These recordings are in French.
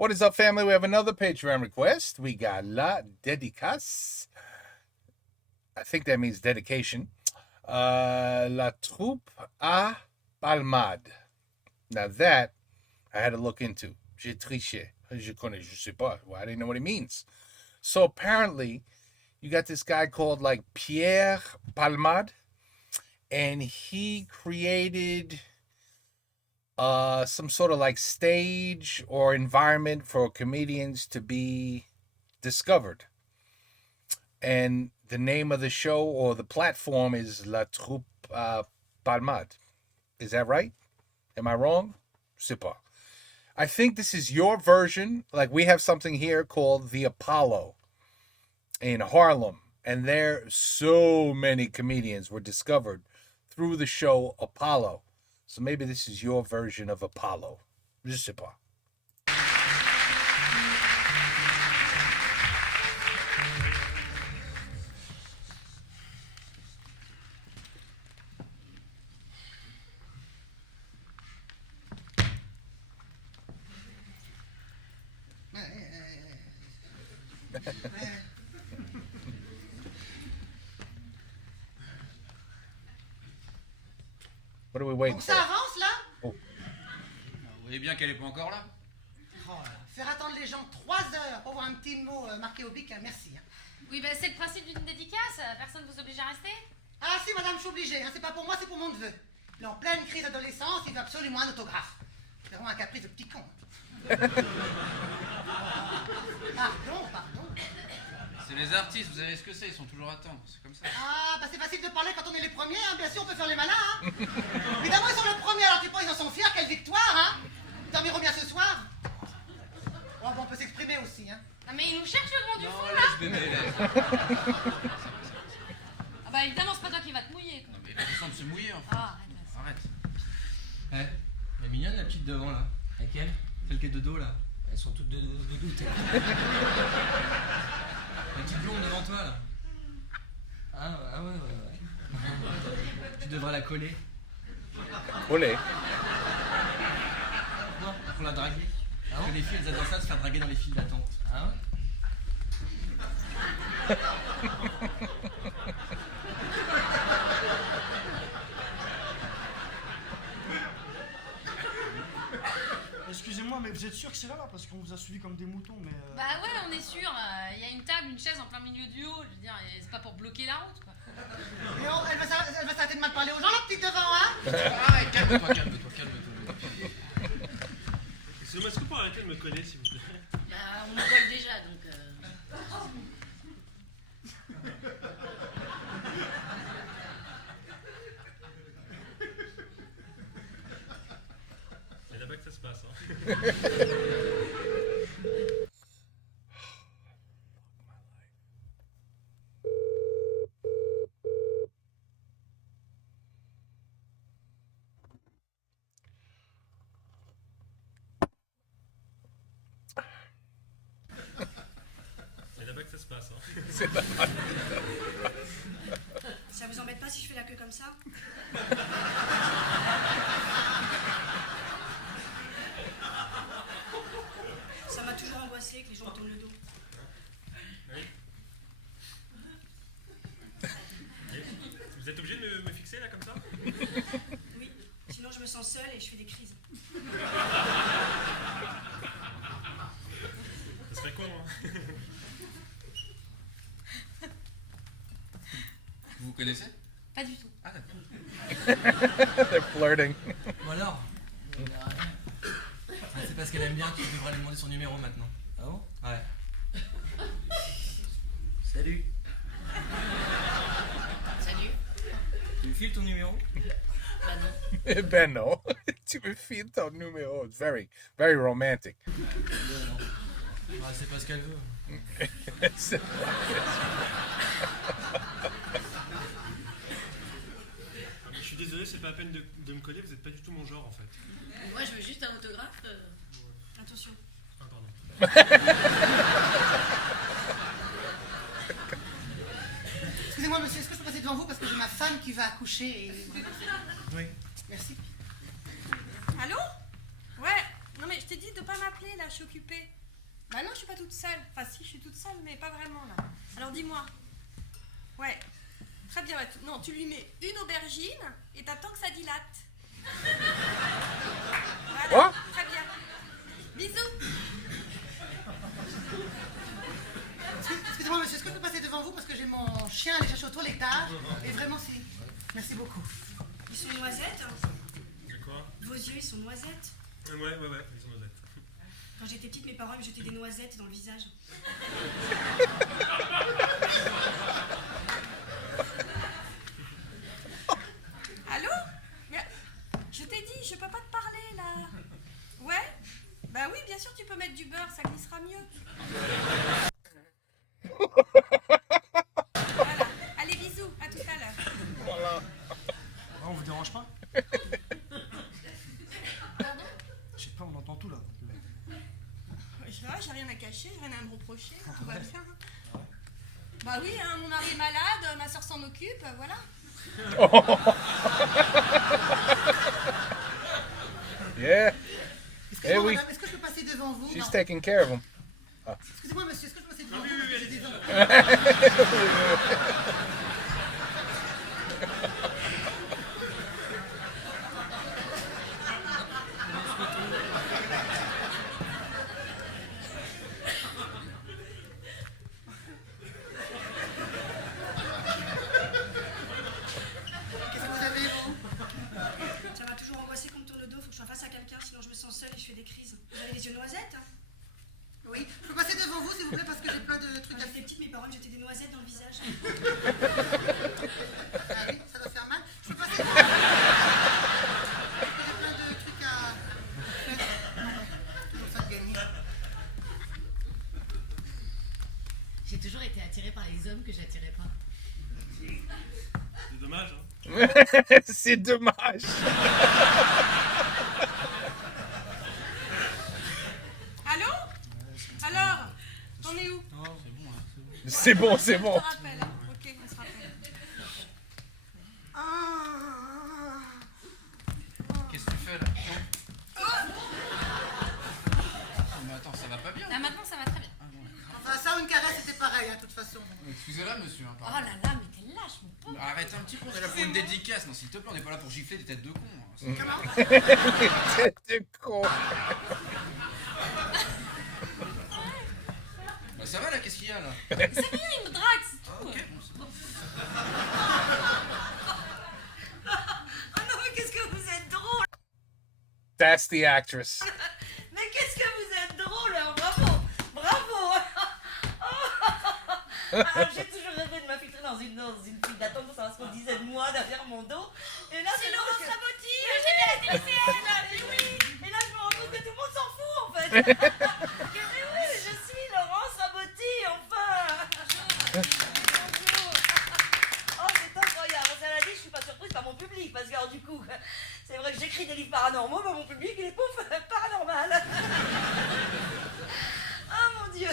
What is up, family? We have another Patreon request. We got La Dédicace. I think that means dedication. La Troupe à Palmade. Now that I had to look into. J'ai triché. Je sais pas. Well, I didn't know what it means. So apparently, you got this guy called like Pierre Palmade, and he created some sort of like stage or environment for comedians to be discovered. And the name of the show or the platform is La Troupe Palmade. Is that right? Am I wrong? Je sais pas. I think this is your version. Like we have something here called the Apollo in Harlem. And there so many comedians were discovered through the show Apollo. So maybe this is your version of Apollo. Je sais pas. What are we waiting Bon, for? ça avance là? Oh. Vous voyez bien qu'elle est pas encore là? Oh, faire attendre les gens 3 heures pour voir un petit mot marqué au bic, merci. Hein. Oui, ben c'est le principe d'une dédicace, personne ne vous oblige à rester. Ah si madame, je suis obligée, hein. C'est pas pour moi, c'est pour mon neveu. Il est en pleine crise d'adolescence, il veut absolument un autographe. C'est vraiment un caprice de petit con. Pardon. C'est les artistes, vous savez ce que c'est, ils sont toujours à temps, c'est comme ça. Ah, bah c'est facile de parler quand on est les premiers, hein. Bien sûr on peut faire les malins, hein. Évidemment ils sont les premiers, alors tu penses ils en sont fiers, quelle victoire, hein. Ils dormiront bien ce soir. Oh, bon, on peut s'exprimer aussi, hein. Ah, mais il nous cherche le grand du Non, fond, laisse là. bébé, laisse. Ah bah évidemment, c'est pas toi qui vas te mouiller, quoi. Non mais pas de se mouiller, enfin. Ah, arrête. Arrête. Elle est mignonne la petite devant là. Laquelle? Celle qui est de dos là. Elles sont toutes de doute. La petite blonde devant toi là. Ah ouais. Tu devrais la coller. Olé. Non, pour la draguer. Ah Parce que les filles elles adorent ça, se faire draguer dans les files d'attente. Ah ouais. Excusez-moi, mais vous êtes sûr que c'est là, parce qu'on vous a suivi comme des moutons, mais... Bah ouais, on est sûr. Il y a une table, une chaise en plein milieu du hall. Je veux dire, et c'est pas pour bloquer la route, quoi. Et oh, elle va s'arrêter de mal parler aux gens, la petite devant, hein. Ah, calme-toi. Excusez-moi, est-ce que vous pouvez arrêter de me coller, s'il vous plaît? Bah, on nous vole déjà, donc... C'est là-bas que ça se passe, hein. C'est là-bas que ça se passe, hein. Ça vous embête pas si je fais la queue comme ça? Ça m'a toujours angoissé que les gens me tournent le dos. Oui. Vous êtes obligé de me fixer là comme ça? Oui, sinon je me sens seule et je fais des crises. Ça serait con, hein. Vous vous connaissez? Pas du tout. Ah d'accord. They're flirting. Bon alors. Ah, c'est parce qu'elle aime bien que tu devrais lui demander son numéro maintenant. Ah bon? Ouais. Salut. Salut. Tu me files ton numéro? Bah non. Ben no. Tu me files ton numéro. It's very, very romantic. Ah, c'est pas ce qu'elle veut. Je suis désolé, c'est pas la peine de me coller, vous êtes pas du tout mon genre en fait. Moi, je veux juste un autographe. Attention. Ah, pardon. Excusez-moi monsieur, est-ce que je peux passer devant vous parce que j'ai ma femme qui va accoucher et... Oui. Merci. Allô? Ouais. Non mais je t'ai dit de pas m'appeler là, je suis occupée. Bah non, je suis pas toute seule. Enfin si, je suis toute seule, mais pas vraiment là. Alors dis-moi. Ouais. Très bien. Non, tu lui mets une aubergine et t'attends que ça dilate. Voilà. Quoi? Très bien. Bisous. Excusez-moi, monsieur, est-ce que je peux passer devant vous parce que j'ai mon chien à aller chercher au toilettage et vraiment, c'est... Merci beaucoup. Ils sont noisettes. C'est quoi? Vos yeux, ils sont noisettes. Ouais, ils sont noisettes. Quand j'étais petite, mes parents me jetaient des noisettes dans le visage. Allô? Mais je t'ai dit, je peux pas te parler là. Ouais? Bah oui, bien sûr, tu peux mettre du beurre, ça glissera mieux. Voilà. Allez, bisous, à tout à l'heure. Voilà. Ah, on vous dérange pas? Pardon? Je sais pas, on entend tout là. Ça va, j'ai rien à cacher, j'ai rien à me reprocher, tout va bien. Bah oui, hein, mon mari est malade, ma soeur s'en occupe, voilà. Yeah. Excusez-moi, Eh oui. madame, est-ce que je peux passer devant vous? She's Non. taking care of him. Excusez-moi, monsieur, est-ce que je peux passer devant vous? J'ai des enfants. Qu'est-ce que vous avez, vous? Ça m'a toujours angoissé qu'on me tourne le dos, faut que je sois face à quelqu'un, sinon je me sens seule et je fais des crises. Vous avez les yeux noisettes? Oui, je peux passer devant vous, s'il vous plaît, parce que j'ai plein de trucs Quand à j'étais petite, mes parents me jetaient des noisettes dans le visage. Ah oui, ça doit faire mal. Je peux passer devant vous. J'ai plein de trucs à... Toujours ça de gagner. J'ai toujours été attirée par les hommes que j'attirais pas. C'est dommage, hein. C'est dommage. Allô? Alors? T'en es où? C'est bon, c'est Je bon. te rappelle, hein. Ok, on se rappelle. Ah. Qu'est-ce que tu fais là? Mais attends, ça va pas bien. Là maintenant ça va très bien. Ah bon. Enfin, ça ou une caresse, c'était pareil, hein, de toute façon. Excusez-la, monsieur. Hein, Oh pardon. là là, mais t'es lâche, mon pauvre. Arrête un petit peu, on est là pour une dédicace. Non, s'il te plaît, on n'est pas là pour gifler des têtes de cons. Hein. C'est- Comment? Tête de con. Bah, ça va là, qu'est-ce qu'il y a là? C'est rien, il me drague, c'est Ah, tout. ok, bon, c'est bon. Oh non, mais qu'est-ce que vous êtes drôle! That's the actress. Mais qu'est-ce que vous êtes drôle! Hein. Bravo! Bravo! Alors, j'ai toujours rêvé de m'infiltrer dans une file d'attente pour savoir ce qu'on disait de moi derrière mon dos. Et là, c'est Laurence Rabotti! J'ai vu la télé-réalité! Oui! Et là, je me rends compte que tout le monde s'en fout en fait! Mais oui, je suis Laurence Rabotti, enfin! Bonjour! Oh, c'est incroyable! Cela dit, je suis pas surprise par mon public parce que, alors, du coup, c'est vrai que j'écris des livres paranormaux, mais mon public, il est pouf, paranormal! Ah mon Dieu!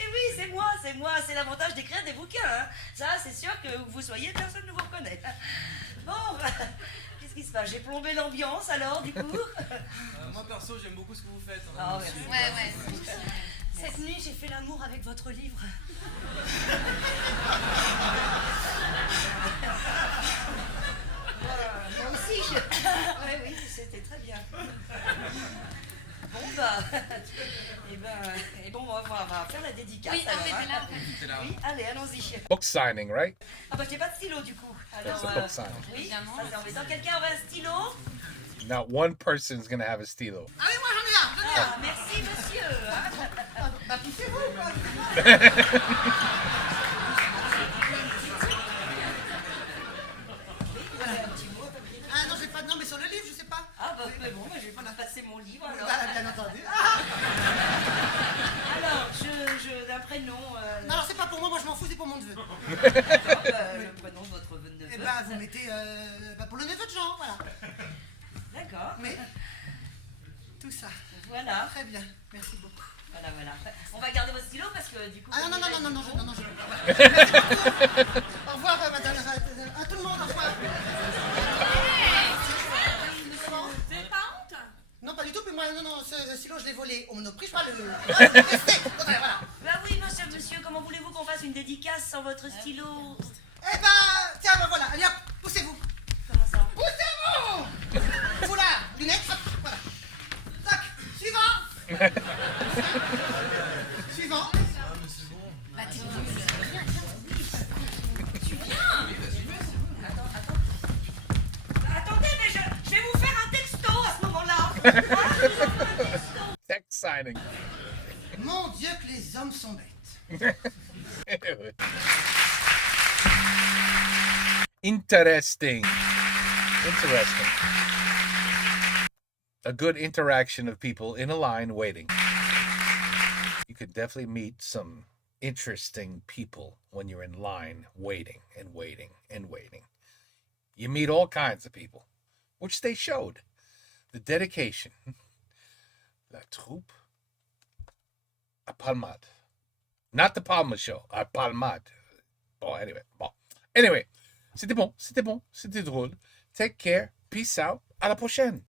Et oui, c'est moi, c'est l'avantage d'écrire des bouquins. Hein. Ça, c'est sûr que où vous soyez, personne ne vous reconnaît. Bon, qu'est-ce qui se passe? J'ai plombé l'ambiance alors, du coup? Moi perso, j'aime beaucoup ce que vous faites. Hein. Ah, merci. Ouais. Cette nuit, j'ai fait l'amour avec votre livre. Moi aussi, oui, c'était très bien. Bon, bah, et bon, on va faire la dédicace. Oui, alors, on était hein. là. T'es là. Oui, allez, allons-y. Book signing, right? Ah bah, j'ai pas de stylo, du coup. Alors, That's a book signing. oui, Évidemment. ça c'est embêtant. Quelqu'un aurait un stylo? Not one person's gonna have a stilo. Ah oui, moi j'en ai un, j'en ai un. Ah, merci, monsieur. Hein. Bah, poussez-vous, quoi. Voilà, un petit mot. Ah non, j'ai pas de nom, mais sur le livre, je sais pas. Ah bah, mais bon, je vais pas passer mon livre, alors. Bah, bien entendu. Ah Alors, d'un prénom... non, alors c'est pas pour moi je m'en fous, c'est pour mon neveu. le prénom de votre neveu. Et bah, vous mettez pour le neveu de Jean, voilà. D'accord. Mais, tout ça. Voilà. Très bien, merci beaucoup. Voilà. On va garder votre stylo parce que du coup... Ah non, je je Merci beaucoup. Au revoir, madame. À tout le monde, au revoir. Vous n'avez pas honte? Non, pas du tout, mais moi, non, ce stylo, je triche pas le... Restez. Voilà. Bah oui, monsieur, comment voulez-vous qu'on fasse une dédicace sans votre stylo? Eh ben, tiens, ben voilà, allez hop, poussez-vous. Comment ça? Poussez-vous. Foulard, lunettes, hop, voilà. Tac, suivant. Suivant. Bah, t'es venu. Attendez, mais je vais vous faire un texto à ce moment-là. Hein? Text signing. Mon Dieu que les hommes sont bêtes. Interesting. Interesting. A good interaction of people in a line waiting. You could definitely meet some interesting people when you're in line waiting and waiting and waiting. You meet all kinds of people, which they showed. The dedication. La troupe à Palmade. Not the Palma show, à Palmade. Bon, anyway. C'était bon, c'était drôle. Take care, peace out, à la prochaine.